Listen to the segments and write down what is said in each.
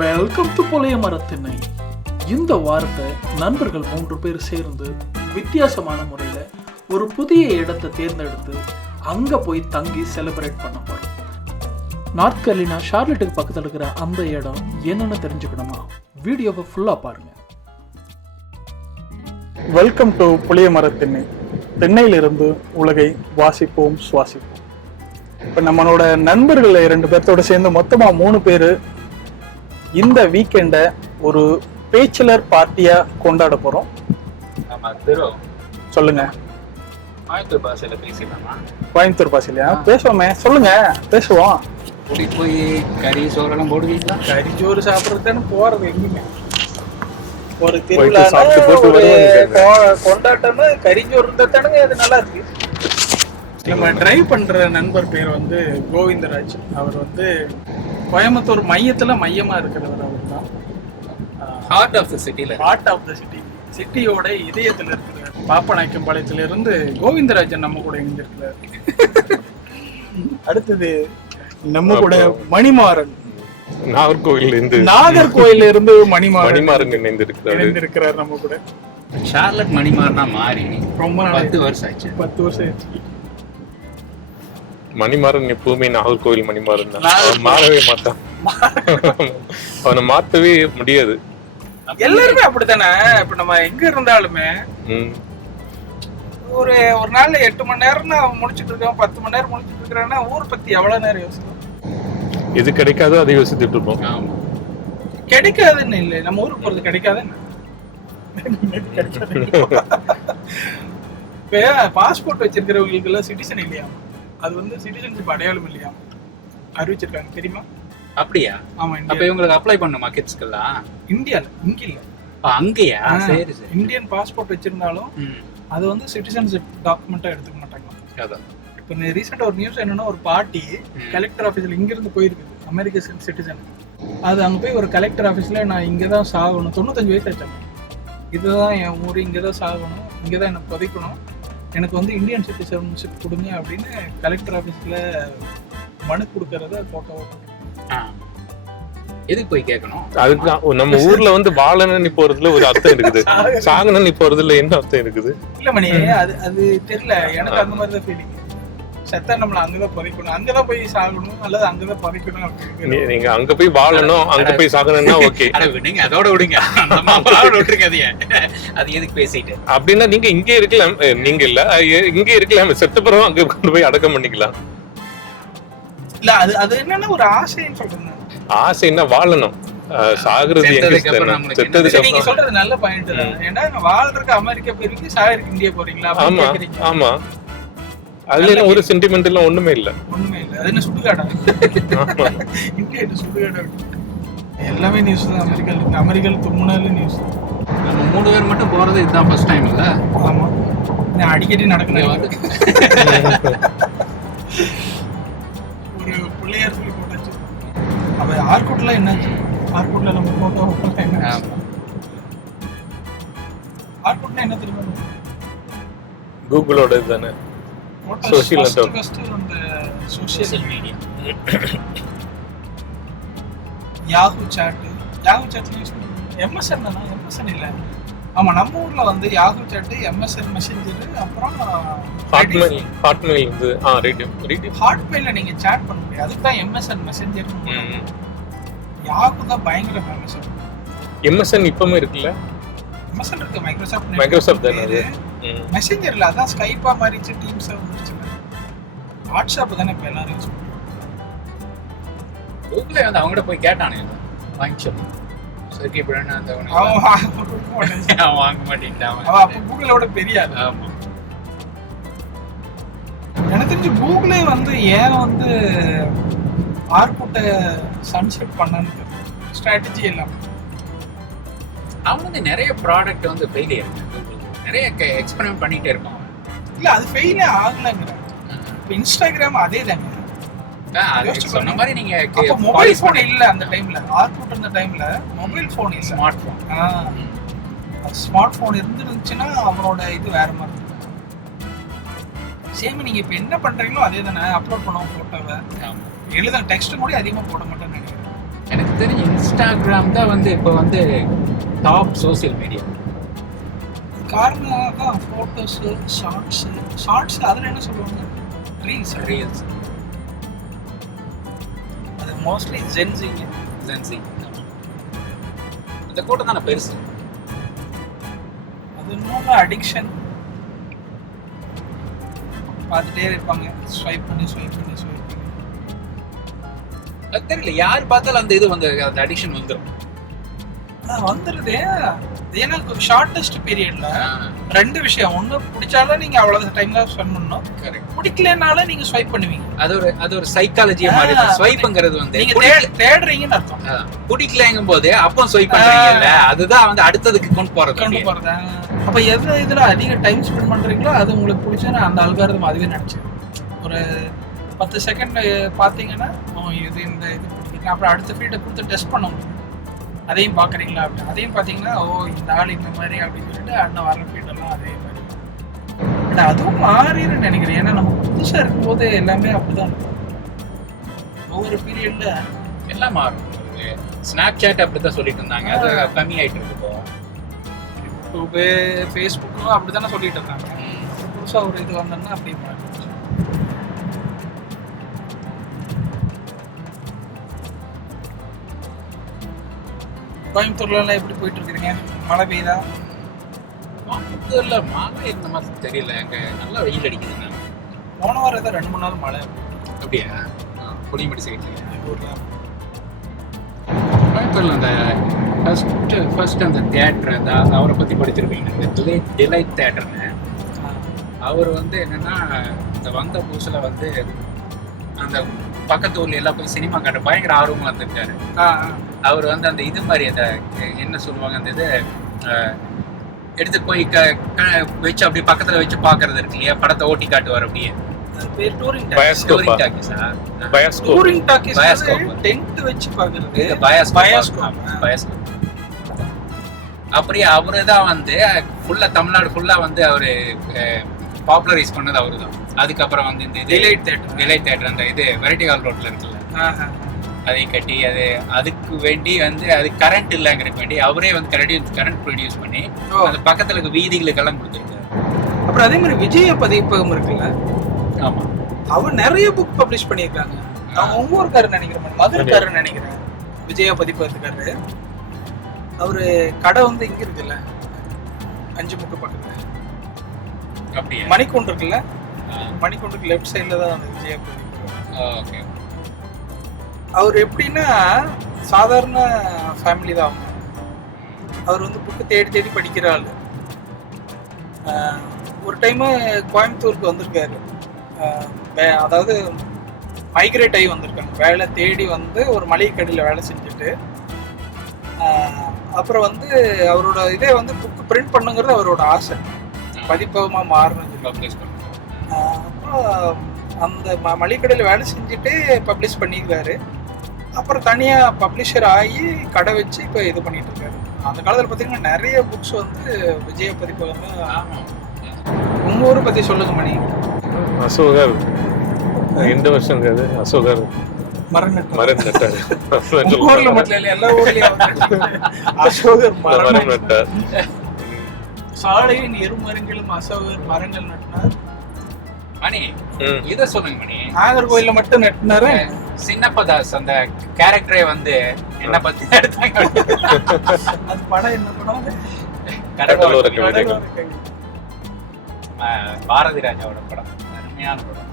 Welcome to புளிய மரத்திணை. இந்த வாரத்தை நண்பர்கள் 3 பேர் சேர்ந்து வித்தியாசமான முறையில் ஒரு புதிய இடத்தை தேர்ந்தெடுத்து அங்கே போய் தங்கி செலிப்ரேட் பண்ண போகிறோம். நார்த் கரோலினா ஷார்லட்டுக்கு பக்கத்தில் இருக்கிற அந்த இடம் என்னென்னு தெரிஞ்சுக்கணுமா? வீடியோவை ஃபுல்லாக பாருங்கள். வெல்கம் டு புளிய மரத்திணை. தென்னையிலிருந்து உலகை வாசிப்போம் சுவாசிப்போம். இப்போ நம்மளோட நண்பர்கள் 2 பேர்த்தோட சேர்ந்து மொத்தமாக 3 பேர் இந்த வீக்கெண்டை ஒரு பேச்சுலர் பார்ட்டியா கொண்டாட போறோம். சொல்லுங்க. கோயம்புத்தூர் பாஷையில பேசிடலாமா? கோயம்புத்தூர் பாஷையிலையா பேசுவோமே? சொல்லுங்க, பேசுவோம். கூடி போய் கறி சோறெல்லாம் போடுவீங்களா? கறி சோறு சாப்பிட்றதுன்னு போறது எங்குங்க. ஒரு திருவிழா கொண்டாட்டம்னா கறி சோறு இருந்தாத்தானுங்க அது நல்லா இருக்கு. நம்ம டிரைவ் பண்ற நண்பர் பேர் வந்து கோவிந்தராஜ். அவர் வந்து கோயம்புத்தூர் மையத்துல மையமா இருக்கிறவர். அவர் தான் ஹார்ட் ஆஃப் த சிட்டில, ஹார்ட் ஆஃப் த சிட்டி, சிட்டியோட இதயத்துல இருக்கிற பாப்பநாயக்கம்பாளையத்துல இருந்து கோவிந்தராஜன் நம்ம கூட இணைஞ்சிருக்கிறார். அடுத்தது நம்ம கூட மணிமாறன், நாகர்கோயில இருந்து மணிமாறன் இணைந்திருக்கிறார் நம்ம கூட. ஷார்லட் மணிமாறனா மாறி ரொம்ப 10 வருஷம் ஆச்சு. 10 வருஷம் ஆச்சு. மணிமாறன் எப்பவுமே நாகர்கோவில் மணிமாறன் தான், மாறவே மாட்டான். அவனை மாத்தவே முடியாது. எல்லாருமே அப்படித்தானே. இப்ப நம்ம எங்க இருந்தாலுமே ஒரு நாள்ல 8 மணி நேரம் முடிச்சுட்டு இருக்கோம், 10 மணி நேரம் முடிச்சுட்டு இருக்கிறேன்னா ஊர் பத்தி எவ்வளவு நேரம் யோசிக்கும்? எது கிடைக்காதோ அதை யோசிச்சுட்டு இருப்போம். கிடைக்காதுன்னு இல்லை, நம்ம ஊருக்கு போறது கிடைக்காதுன்னு. இப்ப பாஸ்போர்ட் வச்சிருக்கிறவங்களுக்கு எல்லாம் சிட்டிசன் இல்லையா? அது வந்து சிட்டிசன்ஷிப் அடையாளம் இல்லையா அறிவிச்சிருக்காங்க, தெரியுமா? அப்படியா? ஆமா. அப்ப இவங்களுக்கு அப்ளை பண்ணுமா கிட்ஸ்க்கெல்லாம்? இந்தியால, இங்க இல்ல. அங்கயா? சரி சரி. இந்தியன் பாஸ்போர்ட் வச்சிருந்தாலும் அது வந்து சிட்டிசன்ஷிப் டாக்குமெண்டா எடுத்துக்க மாட்டாங்க. அதான் இப்போ ரீசெண்டா ஒரு நியூஸ் என்னன்னா, ஒரு பார்ட்டி கலெக்டர் ஆஃபீஸ்ல இங்க இருந்து போயிருக்குது, அமெரிக்க சிட்டிசன். அது அங்க போய் ஒரு கலெக்டர் ஆஃபீஸ்ல நான் இங்கதான் சாகணும், 95 வயசு ஆச்சாங்க, இதுதான் என் ஊர், இங்கதான் சாகணும், இங்கதான் எனக்கு புதைக்கணும், எனக்கு வந்து இந்தியன் சிட்டிசன்ஷிப் கொடுங்க அப்படின்னு கலெக்டர் ஆஃபீஸ்ல மனு கொடுக்கறத போட்டோ. எதுக்கு போய் கேட்கணும்? அதுக்கு நம்ம ஊர்ல வந்து வாழணும்னு போறதுல ஒரு அர்த்தம் இருக்குது, சாகணும்னு போறதுல என்ன அர்த்தம் இருக்குது? இல்ல மணி, அது தெரியல எனக்கு. அந்த மாதிரிதான் ஃபீலிங். செத்தா நம்மள அங்கதான் புதைக்கணும், அங்கதான் போய் சாகணும், அல்லது அங்கதான் புதைக்கணும் அப்படின்னு. நீங்க அங்க போய் வாழணும், அங்க போய் சாகணும்னா ஓகே, விடுங்க, அதோட விடுங்க. அது எதுக்கு பேசிட்டு அப்படின்னா நீங்க இங்கே இருக்கலாம். நீங்க இல்ல, இங்கே இருக்கலாம், செத்த பிறகு அங்க கொண்டு போய் அடக்கம் பண்ணிக்கலாம். இல்ல அது என்னன்னா ஒரு ஆசைன்னு சொல்றேன். ஆசைன்னா வாழணும், சாகுறது நீங்க சொல்றது நல்ல பாயிண்ட் தான். ஏன்னா வாழ்றதுக்கு அமெரிக்கா போயிருக்கீங்க, சாகருக்கு இந்தியா போறீங்களா? ஆமா ஆமா. அதுல ஒரு சென்டிமெண்ட் எல்லாம் ஒண்ணுமே இல்ல. அது என்ன சுடுகாடா? இந்தியா என்ன சுடுகாடா? எல்லாமே நியூஸ் தான். அமெரிக்கால தும்முனால நியூஸ். நம்ம 3 பேர் மட்டும் போறது இதுதான் ஃபர்ஸ்ட் டைம் இல்ல? ஆமா, நான் அடிக்கடி நடக்கணும். ஒரு பிள்ளையார் சொல்லி போட்டாச்சு. அப்ப ஆர்கூட்ல என்னாச்சு? ஆர்கூட்ல நம்ம போட்டோ என்ன? ஆர்கூட்னா என்ன தெரியுமா? கூகுளோட தானே social media. Yahoo chat use பண்ணுங்க. எம்எஸ்என் தானா? எம்எஸ்என் இல்ல. ஆமா, நம்ம ஊர்ல வந்து யாஹூ சாட், எம்எஸ்என் மெசேஞ்சர், அப்புறம் ஹாட்மெயில் வந்து ரேடியோ. ஹாட்மெயில்ல நீங்க சாட் பண்ண முடியாது, அதுக்கு தான் எம்எஸ்என் மெசேஞ்சர். யாஹூ தான் பயங்கர ஃபேமஸ். எம்எஸ்என் இப்பவும் இருக்குல்ல? எம்எஸ்என் இருக்கு, மைக்ரோசாஃப்ட் தானே அது. மெசேஞ்சர்ல அதான் ஸ்கைப்பா மாறிச்சு, டீம்ஸ் வந்துருச்சு. வாட்ஸ்அப் தானே இப்ப எல்லாரும் யூஸ் பண்றாங்க. கூகுளே வந்து அவங்ககிட்ட போய் கேட்டானே வாங்கிச்சோம். சரி இப்படின்னா அந்த அவன் வாங்க மாட்டேன்ட்டான். அவன் அப்ப கூகுளோட பெரிய ஆளு. ஆமா, எனக்கு தெரிஞ்சு கூகுளே வந்து ஏன் வந்து ஆர்கூட்டை சன்செட் பண்ணான்னு ஸ்ட்ராட்டஜி எல்லாம். அவன் வந்து நிறைய ப்ராடக்ட் வந்து ஃபெயிலியர், நிறைய எக்ஸ்பெரிமெண்ட் பண்ணிட்டே இருப்பான். இல்ல அது ஃபெயிலே ஆகலங்கிறேன். இப்போ இன்ஸ்டாகிராம் அதே தாங்க. சொன்ன மாதிரி நீங்க மொபைல் ஃபோன் இல்ல அந்த டைம்ல, ஆர்கூட் இருந்த டைம்ல மொபைல் ஃபோன் இல்ல, ஸ்மார்ட் ஃபோன். ஸ்மார்ட் ஃபோன் இருந்துருந்துச்சுன்னா அவனோட இது வேற மாதிரி. சேம் நீங்க இப்ப என்ன பண்றீங்களோ அதே தானே அப்லோட் பண்ணுவோம் போட்டோவை. எழுத டெக்ஸ்ட் கூட அதிகமா போட மாட்டேன்னு நினைக்கிறேன். எனக்கு தெரிஞ்சு இன்ஸ்டாகிராம் தான் வந்து இப்போ வந்து டாப் சோசியல் மீடியா. காரணம் தான் ஃபோட்டோஸ், ஷார்ட்ஸ் அதில் என்ன சொல்லுவாங்க, ரீல்ஸ். அது மோஸ்ட்லி ஜென்சிங்க. அந்த கூட்டம் தானே பெருசு. அது இன்னும் அடிக்ஷன். பார்த்துட்டே இருப்பாங்க, ஸ்வைப் பண்ணி. அது தெரியல, யார் பார்த்தாலும் அந்த இது வந்து அந்த அடிக்ஷன் வந்துடும். வந்துருது. ஏன்னா ஷார்டஸ்ட் பீரியட்ல ரெண்டு விஷயம், ஒண்ணு பிடிச்சாலும் நீங்க அவ்வளவு டைம் தான் ஸ்பெண்ட் பண்ணணும், பிடிக்கலனாலும் நீங்க ஸ்வைப் பண்ணுவீங்க. அது ஒரு சைக்காலஜியா மாதிரி. ஸ்வைப்ங்கிறது வந்து நீங்க தேடுறீங்கன்னு அர்த்தம். பிடிக்கலங்கும் போது அப்போ ஸ்வைப் பண்றீங்கல்ல, அதுதான் வந்து அடுத்ததுக்கு கொண்டு போறது. அப்ப எது இதுல அதிக டைம் ஸ்பெண்ட் பண்றீங்களோ அது உங்களுக்கு பிடிச்சா அந்த அல்காரிதம் அதுவே நினைச்சு ஒரு 10 செகண்ட் பாத்தீங்கன்னா இது இந்த இது பிடிக்கும், அப்புறம் அடுத்த ஃபீல்டை கொடுத்து டெஸ்ட் பண்ண முடியும். அதையும் பார்க்குறீங்களா அப்படின்னு, அதையும் பார்த்தீங்கன்னா இந்த ஆள் இந்த மாதிரி அப்படின்னு சொல்லிட்டு அண்ணன் வர ஃபீல்டெல்லாம் அதே மாதிரி. பட் அதுவும் மாறிடுன்னு நினைக்கிறேன். ஏன்னா நம்ம புதுசாக இருக்கும்போது எல்லாமே அப்படிதான் இருக்கும். ஒவ்வொரு பீரியட்ல எல்லாம் மாறும். ஸ்னாப் சாட் அப்படிதான் சொல்லிட்டு இருந்தாங்க, அது கம்மி ஆயிட்டு இருக்கும். யூடியூபு, ஃபேஸ்புக்கும் அப்படி தானே சொல்லிட்டு இருக்காங்க. புதுசாக ஒரு இது வந்தோம்னா அப்படி மாறிடுச்சு. கோயம்புத்தூர்லாம் எப்படி போயிட்டு இருக்கிறீங்க? மழை பெய்யுதா? கோயம்புத்தூர்ல மழை இந்த மாதிரி தெரியல, அங்கே நல்லா வெயில் அடிக்குதுங்க. போன வாரம் ஏதோ 2-3 நாள் மழை. அப்படியா? புளியம்படி சைட்லையா? கோயம்புத்தூர்ல அந்த ஃபர்ஸ்ட் அந்த தியேட்டர், அந்த அவரை பற்றி படிச்சிருப்பீங்க, இந்த டிலைட் தியேட்டர்னு. அவர் வந்து என்னன்னா இந்த வந்த புதுசில் வந்து அந்த பக்கத்து ஊர்ல எல்லாம் போய் சினிமா காட்ட பயங்கர ஆர்வமா இருந்திருக்காரு. அவர் வந்து அந்த இது மாதிரி அந்த என்ன சொல்லுவாங்க, அந்த இது எடுத்து போய் வச்சு அப்படியே பக்கத்துல வச்சு பாக்குறது இருக்கு இல்லையா, படத்தை ஓட்டி காட்டுவார். அப்படியே அப்படியே அவருதான் வந்து ஃபுல்லா தமிழ்நாடு ஃபுல்லா வந்து அவரு பாப்புலரைஸ் பண்ணது அவருதான். அதுக்கப்புறம் வந்து இந்த டிலைட் தியேட்டர் அந்த இது வெரைட்டி ஹால் ரோட்ல இருக்குல்ல, அதை கட்டி அதுக்கு வேண்டி வந்து அது கரண்ட் இல்லைங்கிறதுக்கு வேண்டி அவரே வந்து கரண்ட் ப்ரொடியூஸ் பண்ணி அந்த பக்கத்துல இருக்க வீதிகளுக்கெல்லாம் கொடுத்துருக்காரு. அப்புறம் அதே மாதிரி விஜய பதிப்பகம் இருக்குல்ல, ஆமா, அவர் நிறைய புக் பப்ளிஷ் பண்ணியிருக்காங்க. அவங்க உங்க ஊருக்காரர் நினைக்கிறேன், மதுரைக்காரர் நினைக்கிறேன், விஜய பதிப்பகத்துக்காரரு. அவரு கடை வந்து இங்க இருக்குல்ல, 5 முக்கு பக்கத்துல அப்படியே மணிக்கூண்டு இருக்குல்ல, மணிக்கூண்டுக்கு லெஃப்ட் சைட்ல தான் அந்த விஜய பதிப்பகம். அவர் எப்படின்னா சாதாரண ஃபேமிலி தான் அவங்க. அவர் வந்து புக்கு தேடி படிக்கிற ஆள். ஒரு டைமு கோயம்புத்தூருக்கு வந்திருக்காரு, அதாவது மைக்ரேட் ஆகி வந்திருக்காங்க, வேலை தேடி வந்து ஒரு மளிகை கடையில் வேலை செஞ்சுட்டு. அப்புறம் வந்து அவரோட இதே வந்து புக்கு பிரிண்ட் பண்ணுங்கிறது அவரோட ஆசை, பதிப்பகமாக மாறினது. அப்புறம் அந்த மளிகை கடையில் வேலை செஞ்சுட்டு பப்ளிஷ் பண்ணியிருக்காரு. அப்புறம் தனியாக பப்ளிஷர் ஆகி கடை வச்சு இப்போ இது பண்ணிட்டு இருக்காரு. அந்த காலத்தில் பார்த்தீங்கன்னா நிறைய புக்ஸ் வந்து விஜய பதிப்பகம் தான். உங்கள் ஊரை பற்றி சொல்லுங்க மணி. அசோகர் எந்த வருஷம் அசோகர் மரம் நட்டார். ஊர்ல மட்டும் இல்லை, எல்லா ஊர்லயும் அசோகர் மரம் நட்டார். சாலையின் இருமரங்களும் அசோகர் மரங்கள் நட்டினார். மணி இதை சொல்லுங்க மணி. நாகர்கோயில மட்டும் நட்டினாரு. சின்னப்பதாஸ் அந்த கேரக்டரே வந்து என்ன பத்தி எடுத்தாங்க. அது படம் என்ன படம்? பாரதி ராஜாவோட படம், அருமையான படம்.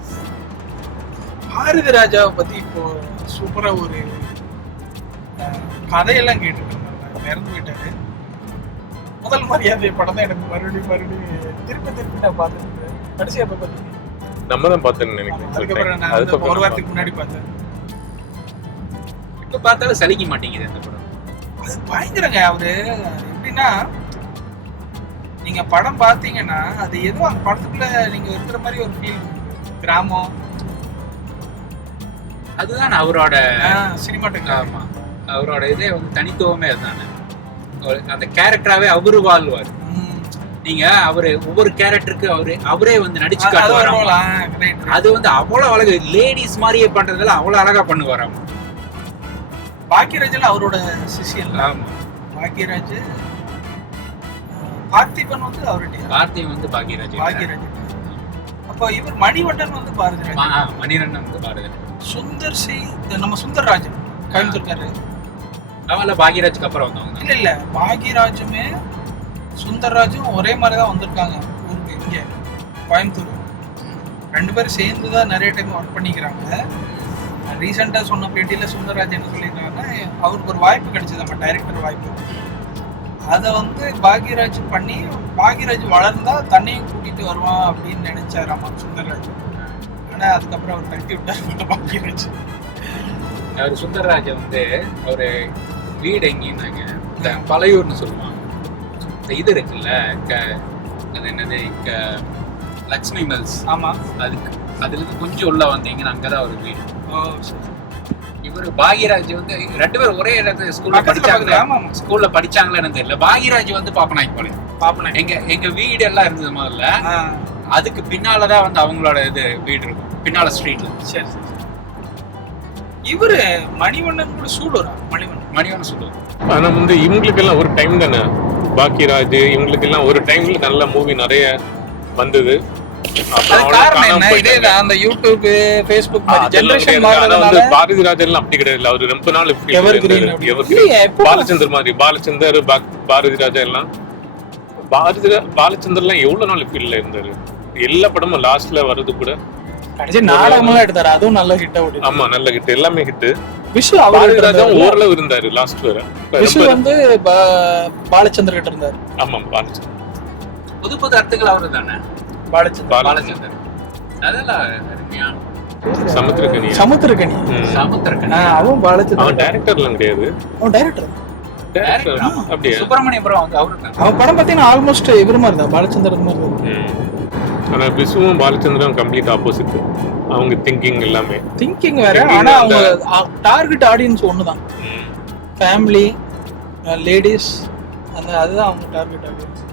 பாரதி ராஜாவை பத்தி இப்போ சூப்பரா ஒரு கதையெல்லாம் கேட்டுட்டு இருந்தாங்க, இறந்து போயிட்டாரு. முதல் மரியாதை படம் தான் எனக்கு மறுபடியும் திருப்பி நான் பார்த்துட்டு கடைசியா பார்த்து நம்ம தான் பார்த்தேன்னு நினைக்கிறேன். அதுக்கப்புறம் நான் ஒரு வாரத்துக்கு முன்னாடி பார்த்தேன். இப்ப பார்த்தாலும் சலிக்க மாட்டேங்குது அந்த படம். அது பயங்கரங்க. அவரு எப்படின்னா நீங்க படம் பார்த்தீங்கன்னா அது ஏதோ அந்த படத்துக்குள்ள நீங்க இருக்கிற மாதிரி ஒரு ஃபீல், கிராமம். அதுதான் அவரோட சினிமாட்டோகிராஃபி, அவரோட இதே வந்து தனித்துவமே அதுதானே. அந்த கேரக்டராகவே அவரு வாழ்வார். நீங்க அவரு ஒவ்வொரு கேரக்டருக்கு அவரே வந்து நடிச்சு காட்டுவாரு. அது வந்து அவ்வளவு அழகா லேடிஸ் மாதிரியே பண்றதுல அவ்வளவு அழகா பண்ணுவாரு. பாக்யராஜ்ல அவரோட சிஷியன். ஆமா, பாக்யராஜ், பார்த்திபன் வந்து அவருடைய பார்த்திபன் வந்து பாக்யராஜ். அப்போ இவர் மணிவண்ணன் வந்து பாரதிராஜன். மணிவண்ணன் வந்து பாரதிராஜன். சுந்தர் சி நம்ம சுந்தர்ராஜன் கோயம்புத்தூர்காரு. அவங்கள பாக்யராஜுக்கு அப்புறம் வந்தவங்க. இல்ல பாக்யராஜுமே சுந்தர்ராஜும் ஒரே மாதிரி தான் வந்திருக்காங்க ஊருக்கு, இங்கே கோயம்புத்தூர். 2 பேரும் சேர்ந்து தான் நிறைய டைம் ஒர்க் பண்ணிக்கிறாங்க. ரீசெண்டாக சொன்ன பேட்டியில் சுந்தர்ராஜ் என்ன சொல்லியிருக்காங்கன்னா, அவருக்கு ஒரு வாய்ப்பு கிடைச்சது, நம்ம டைரக்டர் வாய்ப்பு. அதை வந்து பாக்யராஜ் பண்ணி, பாக்யராஜ் வளர்ந்தா தன்னையும் கூட்டிட்டு வருவான் அப்படின்னு நினைச்சாராமா சுந்தர்ராஜ். ஆனால் அதுக்கப்புறம் அவர் தட்டி விட்டார் பாக்யராஜ். அவர் சுந்தர்ராஜ் வந்து ஒரு வீடு எங்கேன்னாங்க, இந்த பழையூர்னு சொல்லுவாங்க. இந்த இது இருக்குல்ல, அது என்னது, லக்ஷ்மி மில்ஸ். ஆமா, அதுலேருந்து கொஞ்சம் உள்ள வந்தீங்கன்னா அங்கதான் ஒரு வீடு. இவர் பாக்யராஜ் வந்து 2 பேரும் ஒரே இடத்துல ஸ்கூல்ல படிச்சாங்களேன்னு தெரியல. பாக்யராஜ் வந்து பாப்பநாயக் எங்க வீடு எல்லாம் இருந்தது முதல்ல. அதுக்கு பின்னாலதான் வந்து அவங்களோட இது வீடு இருக்கும், பின்னால ஸ்ட்ரீட்ல. சரி. இவரு மணிவண்ணன் கூட சூடுறா, மணிவண்ணன் சூடு. ஆனா வந்து இவங்களுக்கு எல்லாம் ஒரு டைம் தானே, பாக்யராஜ் இவங்களுக்கு எல்லாம் ஒரு டைம்ல நல்ல மூவி நிறைய வந்தது. அந்த யூடியூப், Facebook ஜெனரேஷன் மாறதுனால பாரதிராஜன் எல்லாம் அப்படி கிடையாது. அவரு ரொம்ப நாள் பாலச்சந்தர் மாதிரி, பாலச்சந்தர் பாரதிராஜா எல்லாம் பாலச்சந்தர் எல்லாம் எவ்வளவு நாள் ஃபீல்ட்ல இருந்தாரு. எல்லா படமும் லாஸ்ட்ல வர்றது கூட நாடகமெல்லாம் எடுத்தாரு, அதுவும் நல்ல ஹிட். ஆமா, நல்ல ஹிட், எல்லாமே ஹிட். விஷு பாரதிராஜா ஓரளவு இருந்தாரு லாஸ்ட் வரை. விஷு வந்து பாலச்சந்தர் கிட்ட இருந்தாரு. ஆமா, பாலச்சந்தர். புது அர்த்தங்கள் அவரு தானே பாலச்சந்தர். அதெல்லாம் சமுத்திரக்கனி. அவன் பாலச்சந்தர். அவன் டைரக்டர்லாம் கிடையாது, அவன் டைரக்டர். அப்படியே சுப்பிரமணியபுரம் வந்து அவரு தான். அவன் படம் பார்த்தீங்கன்னா ஆல்மோஸ்ட் இவரு மாதிரி தான், பாலச்சந்தர் மாதிரி தான். ஆனா விசுவும் பாலச்சந்திரன் கம்ப்ளீட் ஆப்போசிட். அவங்க திங்கிங் எல்லாமே திங்கிங் வேற. ஆனா அவங்க டார்கெட் ஆடியன்ஸ் ஒண்ணுதான், ஃபேமிலி, லேடிஸ், அதுதான் அவங்க டார்கெட் ஆடியன்ஸ்.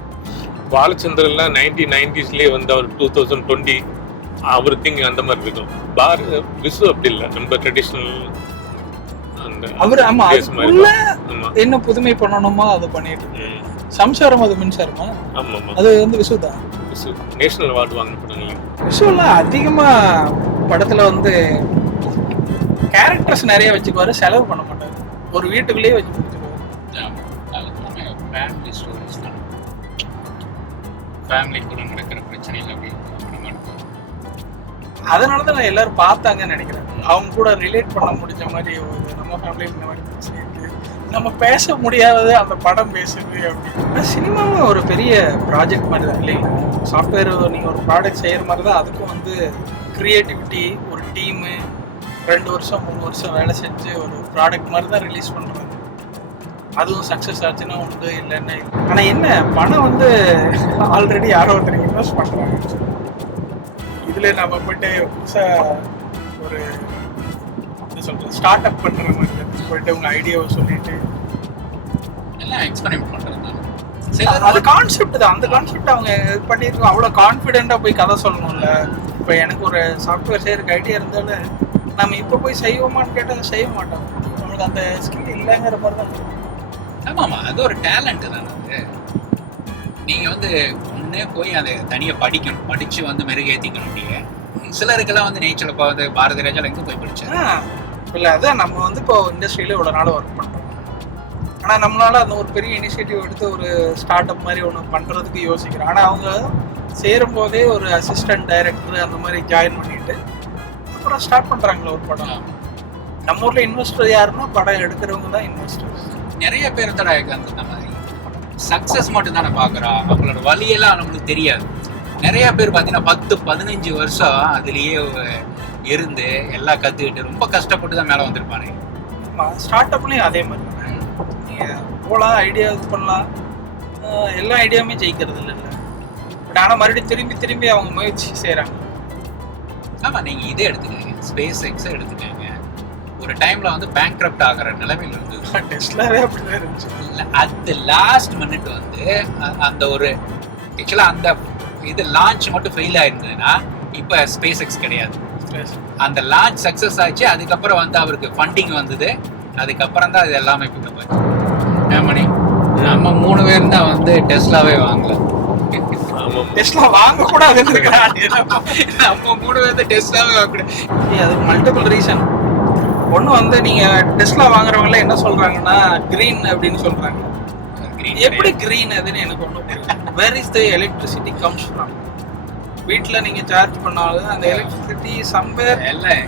பாலச்சந்திரன்லாம் 1990s வந்து அவர் 2020 அவர் திங்க் அந்த மாதிரி இருக்கும். விசு அப்படி இல்லை, ரொம்ப ட்ரெடிஷனல். அவர் ஆமா, என்ன புதுமை பண்ணணுமோ அதை பண்ணிட்டு. சம்சாரம் அது மின்சாரமா? ஆமா, அது வந்து விசு தான். விசு நேஷனல் அவார்டு வாங்கின படங்கள். விசுலாம் அதிகமா படத்துல வந்து கேரக்டர்ஸ் நிறைய வச்சுக்குவாரு, செலவு பண்ண மாட்டாரு. ஒரு வீட்டுக்குள்ளேயே வச்சு முடிச்சுக்குவாரு. ஃபேமிலி கூட நடக்கிற பிரச்சனைகள் அப்படி அதனாலதான் நான் எல்லாரும் பார்த்தாங்கன்னு நினைக்கிறேன். அவங்க கூட ரிலேட் பண்ண முடிஞ்ச மாதிரி, நம்ம ஃபேமிலியில் இந்த மாதிரி பிரச்சனை இருக்கு, நம்ம பேச முடியாதது அந்த படம் பேசுது அப்படின்னு. சினிமாவும் ஒரு பெரிய ப்ராஜெக்ட் மாதிரி தான் இல்லைங்களா? சாஃப்ட்வேர் நீங்கள் ஒரு ப்ராடக்ட் செய்கிற மாதிரி தான். அதுக்கும் வந்து க்ரியேட்டிவிட்டி, ஒரு டீமு 2 வருஷம் 3 வருஷம் வேலை செஞ்சு ஒரு ப்ராடக்ட் மாதிரி தான் ரிலீஸ் பண்ணுறாங்க. அதுவும் சக்ஸஸ் ஆச்சுன்னா உண்டு, இல்லைன்னா இல்லை. ஆனால் என்ன, பணம் வந்து ஆல்ரெடி யாரோ ஒருத்தர் இன்வெஸ்ட் பண்ணுறாங்க. இதில் நம்ம போய்ட்டு புதுசாக ஒரு என்ன சொல்கிறேன், ஸ்டார்ட் அப் பண்ணுற மாதிரி போய்ட்டு உங்கள் ஐடியாவை சொல்லிட்டு எல்லாம் எக்ஸ்பெரிமெண்ட் பண்ணுறது. அது கான்செப்ட் தான். அந்த கான்செப்ட் அவங்க பண்ணியிருக்கோம். அவ்வளோ கான்ஃபிடென்ட்டாக போய் கதை சொல்லணும்ல. இப்போ எனக்கு ஒரு சாஃப்ட்வேர் செய்யறதுக்கு ஐடியா இருந்தாலும் நம்ம இப்போ போய் செய்வோமான்னு கேட்டால் செய்ய மாட்டோம். நம்மளுக்கு அந்த ஸ்கில் இல்லைங்கிற மாதிரி தான். ஆமாம்மா, அது ஒரு டேலண்ட்டு தானே. அது நீங்கள் வந்து ஒன்றே போய் அதை தனியாக படிக்கணும், படித்து வந்து மெருகேற்றிக்கணும். அப்படியே சிலருக்கெல்லாம் வந்து நேச்சரில் இப்போ வந்து பாரதிராஜாவில் எங்கே போய் படித்தேன் இல்லை. அதான் நம்ம வந்து இப்போ இண்டஸ்ட்ரியில் இவ்வளோ நாள் ஒர்க் பண்ணுறோம். ஆனால் நம்மளால அந்த ஒரு பெரிய இனிஷியேட்டிவ் எடுத்து ஒரு ஸ்டார்ட் அப் மாதிரி ஒன்று பண்ணுறதுக்கு யோசிக்கிறோம். ஆனால் அவங்க சேரும் போதே ஒரு அசிஸ்டன்ட் டைரக்டர் அந்த மாதிரி ஜாயின் பண்ணிட்டு அப்புறம் ஸ்டார்ட் பண்ணுறாங்களே ஒரு படம். நம்ம ஊரில் இன்வெஸ்டர் யாருன்னா படம் எடுக்கிறவங்க தான் இன்வெஸ்டர்ஸ். நிறைய பேர் தான் அந்த மாதிரி சக்ஸஸ் மட்டும் தானே பார்க்குறோம், அவங்களோட வழியெல்லாம் நம்மளுக்கு தெரியாது. நிறைய பேர் பார்த்தீங்கன்னா 10-15 வருஷம் அதுலேயே இருந்து எல்லாம் கற்றுக்கிட்டு ரொம்ப கஷ்டப்பட்டு தான் மேலே வந்திருப்பாங்க. ஸ்டார்ட் அப்லேயும் அதே மாதிரி தானே. நீங்கள் போகலாம், ஐடியா இது பண்ணலாம், எல்லா ஐடியாவுமே ஜெயிக்கிறது இல்லை. பட் ஆனால் மறுபடியும் திரும்பி திரும்பி அவங்க முயற்சி செய்கிறாங்க. ஆமாம், நீங்கள் இதே எடுத்துக்கோங்க, ஸ்பேஸ் எக்ஸை எடுத்துக்கோங்க. ஒரு டைமில் வந்து பேங்க்ரப்ட் ஆகிற நிலைமையில் இருந்தது. டெஸ்லாவே அப்படிதான் இருந்துச்சு. இல்லை, அது லாஸ்ட் மினிட் வந்து அந்த ஒரு ஆக்சுவலாக அந்த இது லான்ச் மட்டும் ஃபெயில் ஆயிருந்ததுன்னா இப்போ ஸ்பேஸ் எக்ஸ் கிடையாது. அந்த லான்ச் சக்ஸஸ் ஆச்சு, அதுக்கப்புறம் வந்து அவருக்கு ஃபண்டிங் வந்தது, அதுக்கப்புறம் தான் அது எல்லாமே பிக்கப் ஆச்சு. ஏமணி நம்ம 3 பேரும் தான் வந்து டெஸ்லாவே வாங்கல. டெஸ்லா வாங்க கூடாதுன்னு இருக்கிறாங்க. நம்ம 3 பேர் தான் டெஸ்லாவே வாங்கக்கூடாது. அதுக்கு மல்டிபிள் ரீசன். ஒன்று வந்து நீங்க டெஸ்லா வாங்குறவங்கள என்ன சொல்றாங்கன்னா கிரீன் அப்படின்னு சொல்றாங்க. எப்படி கிரீன் அதுன்னு எனக்கு ஒன்றும் where is the electricity comes from. வீட்டில் நீங்க சார்ஜ் பண்ணாலும் அந்த எலக்ட்ரிசிட்டி சம்வேர்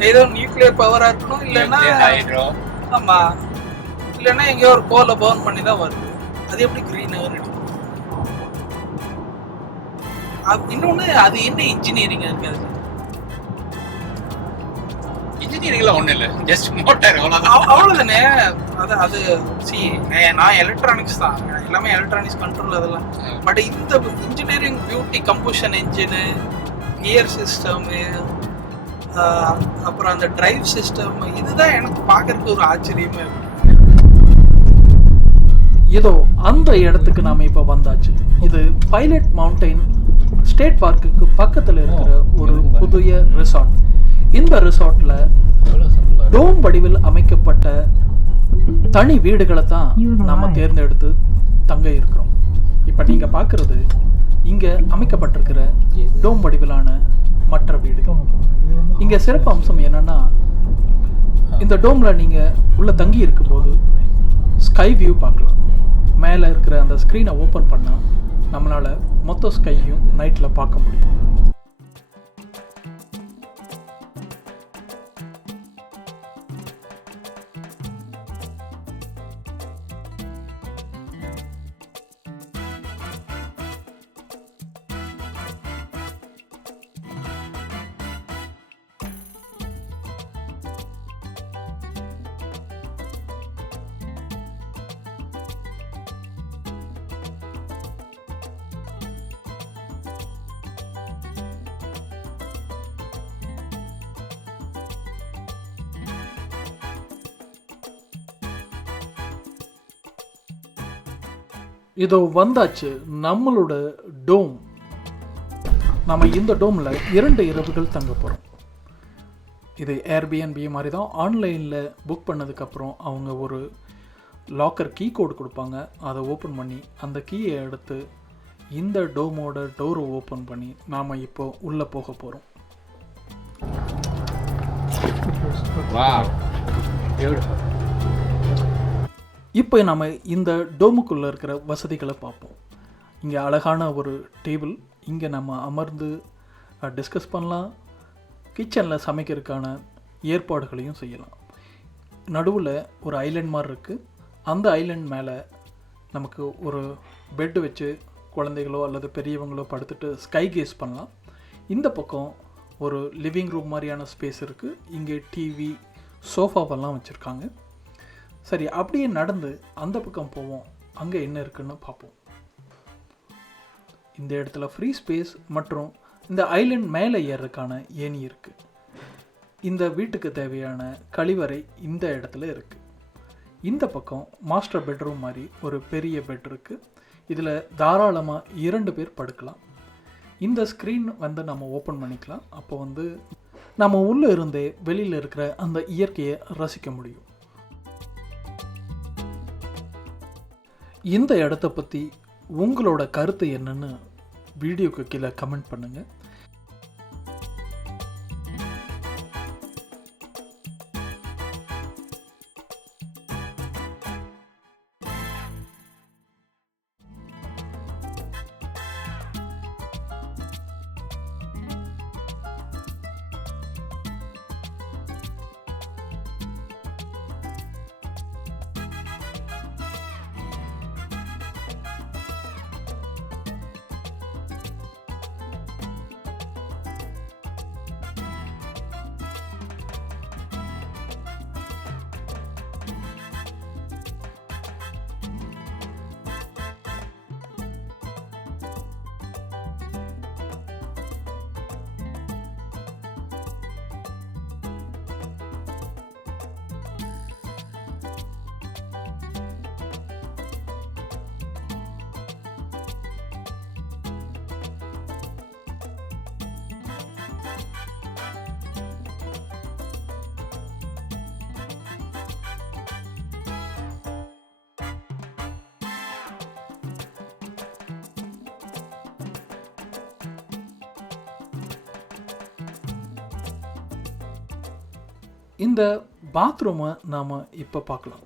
ஏதோ நியூக்ளியர் பவரா இருக்கணும், இல்லைன்னா ஆமா, இல்லைன்னா எங்கேயோ ஒரு கோலை பர்ன் பண்ணி தான் வருது. அது எப்படி கிரீன் எடுக்கும்? இன்னொன்னு அது என்ன இன்ஜினியரிங் இருக்காது. இன்ஜினியரிங்ல ஒண்ணும் இல்ல, ஜஸ்ட் மோட்டார் அவ்வளவுதானே. அது சி நான் எலக்ட்ரானிக்ஸ் தான், எல்லாமே எலக்ட்ரானிக்ஸ் கண்ட்ரோல் அதெல்லாம். பட் இந்த engineering beauty combustion engine, gear system, அப்புறம் அந்த டிரைவ் சிஸ்டம், இதுதான் எனக்கு பார்க்கறதுக்கு ஒரு ஆச்சரியமா இருக்கு. இதோ அந்த இடத்துக்கு நாம இப்ப வந்தாச்சு. இது பைலட் மவுண்டைன் ஸ்டேட் பார்க்குக்கு பக்கத்துல இருக்கிற ஒரு புதிய ரிசார்ட். இந்த ரிசார்ட்ல டோம் வடிவில் அமைக்கப்பட்ட தனி வீடுகளை தான் நாம தேர்ந்தெடுத்து தங்க இருக்கிறோம். இப்ப நீங்க பாக்குறது இங்க அமைக்கப்பட்டிருக்கிற டோம் வடிவிலான மற்ற வீடுகள். இங்க சிறப்பு அம்சம் என்னன்னா, இந்த டோம்ல நீங்க உள்ள தங்கி இருக்கும்போது ஸ்கை வியூ பார்க்கலாம். மேலே இருக்கிற அந்த ஸ்க்ரீனை ஓப்பன் பண்ணால் நம்மளால் மொத்த ஸ்கையும் நைட்டில் பார்க்க முடியும். இதோ வந்தாச்சு நம்மளோட டோம். நம்ம இந்த டோமில் 2 இரவுகள் தங்க போகிறோம். இது ஏர்பிஎன்பி மாதிரி தான். ஆன்லைனில் புக் பண்ணதுக்கப்புறம் அவங்க ஒரு லாக்கர் கீ கோடு கொடுப்பாங்க. அதை ஓப்பன் பண்ணி அந்த கீயை எடுத்து இந்த டோமோட டோரை ஓப்பன் பண்ணி நாம் இப்போ உள்ளே போக போகிறோம். இப்போ நம்ம இந்த டோமுக்குள்ளே இருக்கிற வசதிகளை பார்ப்போம். இங்கே அழகான ஒரு டேபிள், இங்கே நம்ம அமர்ந்து டிஸ்கஸ் பண்ணலாம். கிச்சனில் சமைக்கிறதுக்கான ஏற்பாடுகளையும் செய்யலாம். நடுவில் ஒரு ஐலண்ட் மாதிரி இருக்குது. அந்த ஐலண்ட் மேலே நமக்கு ஒரு பெட்டு வச்சு குழந்தைகளோ அல்லது பெரியவங்களோ படுத்துட்டு ஸ்கை கேஸ் பண்ணலாம். இந்த பக்கம் ஒரு லிவிங் ரூம் மாதிரியான ஸ்பேஸ் இருக்குது. இங்கே டிவி, சோஃபாவெல்லாம் வச்சுருக்காங்க. சரி, அப்படியே நடந்து அந்த பக்கம் போவோம். அங்கே என்ன இருக்குன்னு பார்ப்போம். இந்த இடத்துல ஃப்ரீ ஸ்பேஸ் மற்றும் இந்த ஐலண்ட் மேலே ஏறதுக்கான ஏணி இருக்குது. இந்த வீட்டுக்கு தேவையான கழிவறை இந்த இடத்துல இருக்குது. இந்த பக்கம் மாஸ்டர் பெட்ரூம் மாதிரி ஒரு பெரிய பெட் இருக்குது. இதில் தாராளமாக 2 பேர் படுக்கலாம். இந்த ஸ்க்ரீன் வந்து நம்ம ஓப்பன் பண்ணிக்கலாம். அப்போ வந்து நம்ம உள்ளே இருந்தே வெளியில் இருக்கிற அந்த இயற்கையை ரசிக்க முடியும். இந்த இடத்த பற்றி உங்களோட கருத்து என்னன்னு வீடியோக்கு கீழே கமெண்ட் பண்ணுங்கள். இந்த பாத்ரூமை நாம் இப்போ பார்க்கலாம்.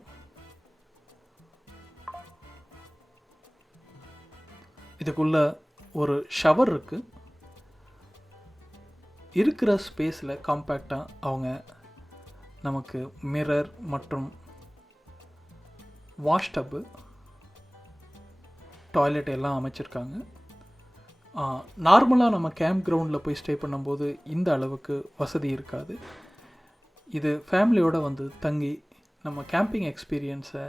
இதுக்குள்ள ஒரு ஷவர் இருக்குது. இருக்கிற ஸ்பேஸில் காம்பேக்டாக அவங்க நமக்கு மிரர் மற்றும் வாஷ் டப்பு, டாய்லெட் எல்லாம் அமைச்சிருக்காங்க. நார்மலாக நம்ம கேம்ப் கிரவுண்டில் போய் ஸ்டே பண்ணும்போது இந்த அளவுக்கு வசதி இருக்காது. இது ஃபேமிலியோடு வந்து தங்கி நம்ம கேம்பிங் எக்ஸ்பீரியன்ஸை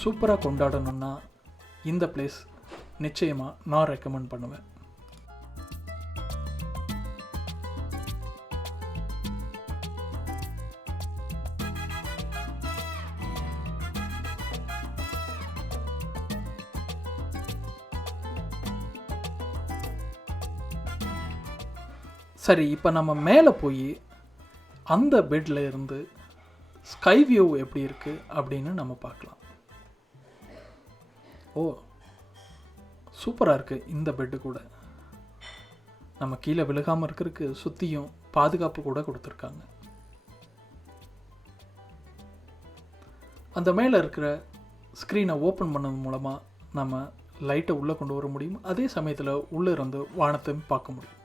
சூப்பராக கொண்டாடணுன்னா இந்த பிளேஸ் நிச்சயமாக நான் ரெக்கமெண்ட் பண்ணுவேன். சரி, இப்போ நம்ம மேலே போய் அந்த பெட்டில் இருந்து ஸ்கை வியூ எப்படி இருக்குது அப்படின்னு நம்ம பார்க்கலாம். ஓ, சூப்பராக இருக்குது. இந்த பெட்டு கூட நம்ம கீழே விழுகாமல் இருக்கிறதுக்கு சுற்றியும் பாதுகாப்பு கூட கொடுத்துருக்காங்க. அந்த மேலே இருக்கிற ஸ்க்ரீனை ஓப்பன் பண்ணது மூலமாக நம்ம லைட்டை உள்ளே கொண்டு வர முடியும். அதே சமயத்தில் உள்ளே இருந்து வானத்தையும் பார்க்க முடியும்.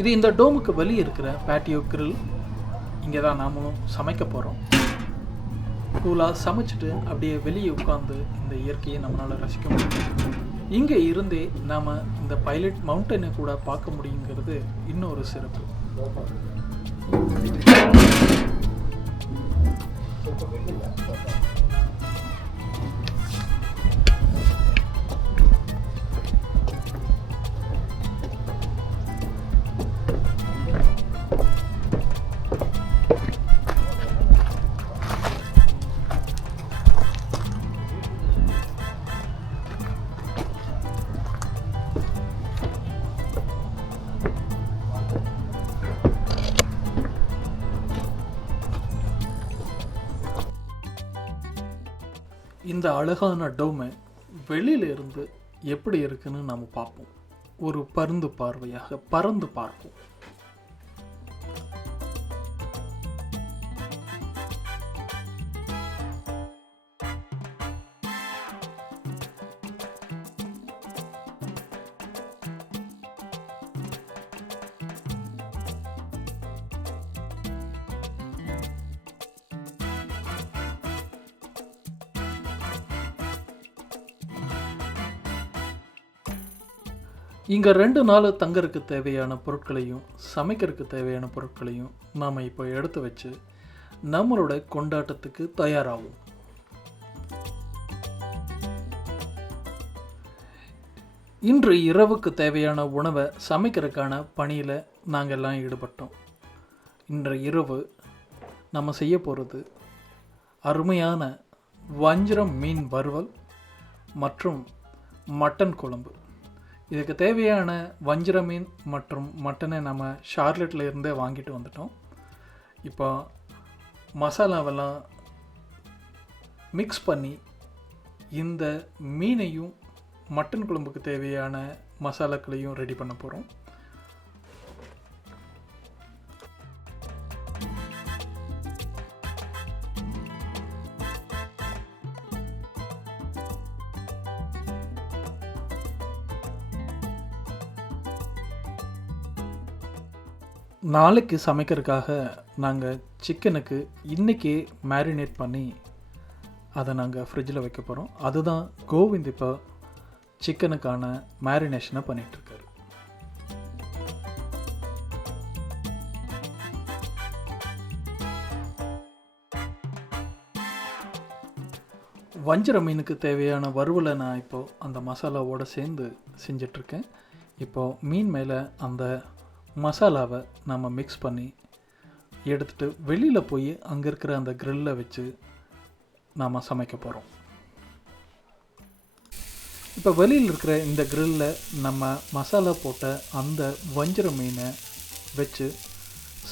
இது இந்த டோமுக்கு வெளியே இருக்கிற பேட்டியோ கிரில். இங்கே தான் நாமளும் சமைக்க போகிறோம். கூலாக சமைச்சிட்டு அப்படியே வெளியே உட்காந்து இந்த இயற்கையை நம்மளால் ரசிக்க முடியும். இங்கே இருந்தே நாம் இந்த பைலட் மவுண்டனை கூட பார்க்க முடியுங்கிறது இன்னொரு சிறப்பு. இந்த அழகான டோமை வெளியிலிருந்து எப்படி இருக்குன்னு நாம் பார்ப்போம். ஒரு பருந்து பார்வையாக பறந்து பார்ப்போம். இங்கே 2 நாள் தங்கறதுக்கு தேவையான பொருட்களையும் சமைக்கிறதுக்கு தேவையான பொருட்களையும் நாம் இப்போ எடுத்து வச்சு நம்மளோட கொண்டாட்டத்துக்கு தயாராகும். இன்று இரவுக்கு தேவையான உணவை சமைக்கிறதுக்கான பணியில் நாங்கள் எல்லாம் ஈடுபட்டோம். இன்று இரவு நம்ம செய்ய போகிறது அருமையான வஞ்சரம் மீன் வறுவல் மற்றும் மட்டன் குழம்பு. இதுக்கு தேவையான வஞ்சர மீன் மற்றும் மட்டனை நம்ம ஷார்லட்டில் இருந்தே வாங்கிட்டு வந்துட்டோம். இப்போ மசாலாவெல்லாம் மிக்ஸ் பண்ணி இந்த மீனையும் மட்டன் குழம்புக்கு தேவையான மசாலாக்களையும் ரெடி பண்ண போகிறோம். நாளைக்கு சமைக்கிறதுக்காக நாங்கள் சிக்கனுக்கு இன்றைக்கே மேரினேட் பண்ணி அதை நாங்கள் ஃப்ரிட்ஜில் வைக்க போகிறோம். அதுதான் கோவிந்த் இப்போ சிக்கனுக்கான மேரினேஷனை பண்ணிகிட்ருக்காரு. வஞ்சர மீனுக்கு தேவையான வறுவலை நான் இப்போது அந்த மசாலாவோடு சேர்ந்து செஞ்சிட்ருக்கேன். இப்போது மீன் மேலே அந்த மசாலாவை நம்ம மிக்ஸ் பண்ணி எடுத்துகிட்டு வெளியில் போய் அங்கே இருக்கிற அந்த க்ரில்லை வச்சு நாம் சமைக்க போகிறோம். இப்போ வெளியில் இருக்கிற இந்த க்ரில்லில் நம்ம மசாலா போட்ட அந்த வஞ்சர மீனை வச்சு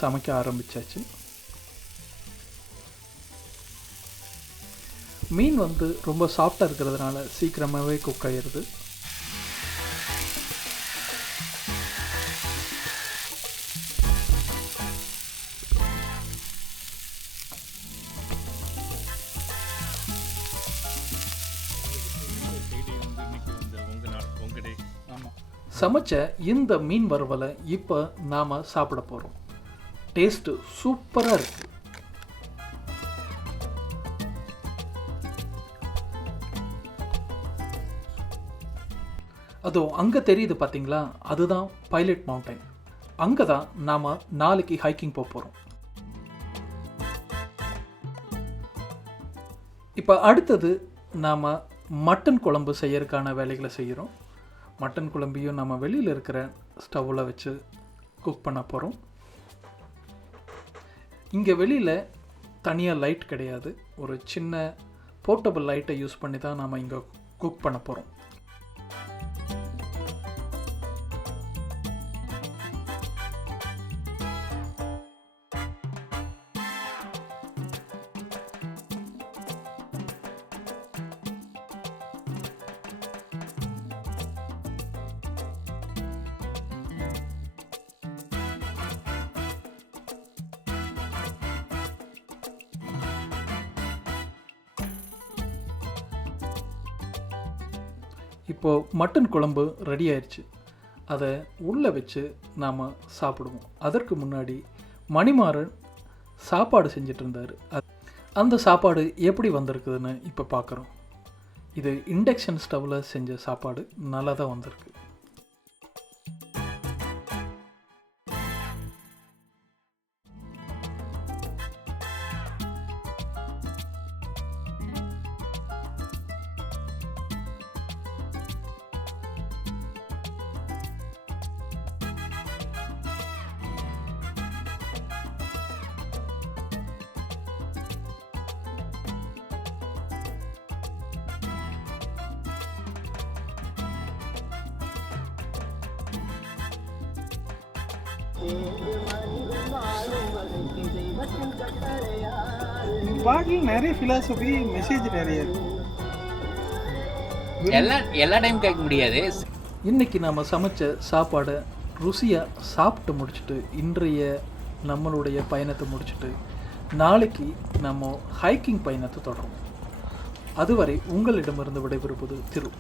சமைக்க ஆரம்பித்தாச்சு. மீன் வந்து ரொம்ப சாஃப்டாக இருக்கிறதுனால சீக்கிரமாகவே குக் ஆகிடுது. சமைச்ச இந்த மீன் வறுவலை இப்போ நாம் சாப்பிட போகிறோம். டேஸ்ட்டு சூப்பராக இருக்குது. அதோ அங்கே தெரியுது பார்த்தீங்களா, அதுதான் பைலட் மவுண்டைன். அங்கே தான் நாம் நாளைக்கு ஹைக்கிங் போக போகிறோம். இப்போ அடுத்தது நாம் மட்டன் குழம்பு செய்யறதுக்கான வேலைகளை செய்கிறோம். மட்டன் குழம்பையும் நம்ம வெளியில் இருக்கிற ஸ்டவ்வில் வச்சு குக் பண்ண போகிறோம். இங்கே வெளியில் தனியாக லைட் கிடையாது, ஒரு சின்ன போர்ட்டபிள் லைட்டை யூஸ் பண்ணி தான் நாம் இங்கே குக் பண்ண போகிறோம். இப்போது மட்டன் குழம்பு ரெடி ஆயிடுச்சு. அதை உள்ளே வச்சு நாம் சாப்பிடுவோம். அதற்கு முன்னாடி மணிமாறன் சாப்பாடு செஞ்சிட்டு இருந்தார். அந்த சாப்பாடு எப்படி வந்திருக்குதுன்னு இப்போ பார்க்குறோம். இது இண்டக்ஷன் ஸ்டவ்வில் செஞ்ச சாப்பாடு நல்லா தான் வந்திருக்கு. பாட்டில் நிறைய ஃபிலாசபி மெசேஜ் நிறைய இருக்கு. எல்லா டைம் கேட்க முடியாது. இன்றைக்கி நாம் சமைச்ச சாப்பாடை ருசியாக சாப்பிட்டு முடிச்சுட்டு இன்றைய நம்மளுடைய பயணத்தை முடிச்சுட்டு நாளைக்கு நம்ம ஹைக்கிங் பயணத்தை தொடரும். அதுவரை உங்களிடமிருந்து விடைபெறுவது திரு.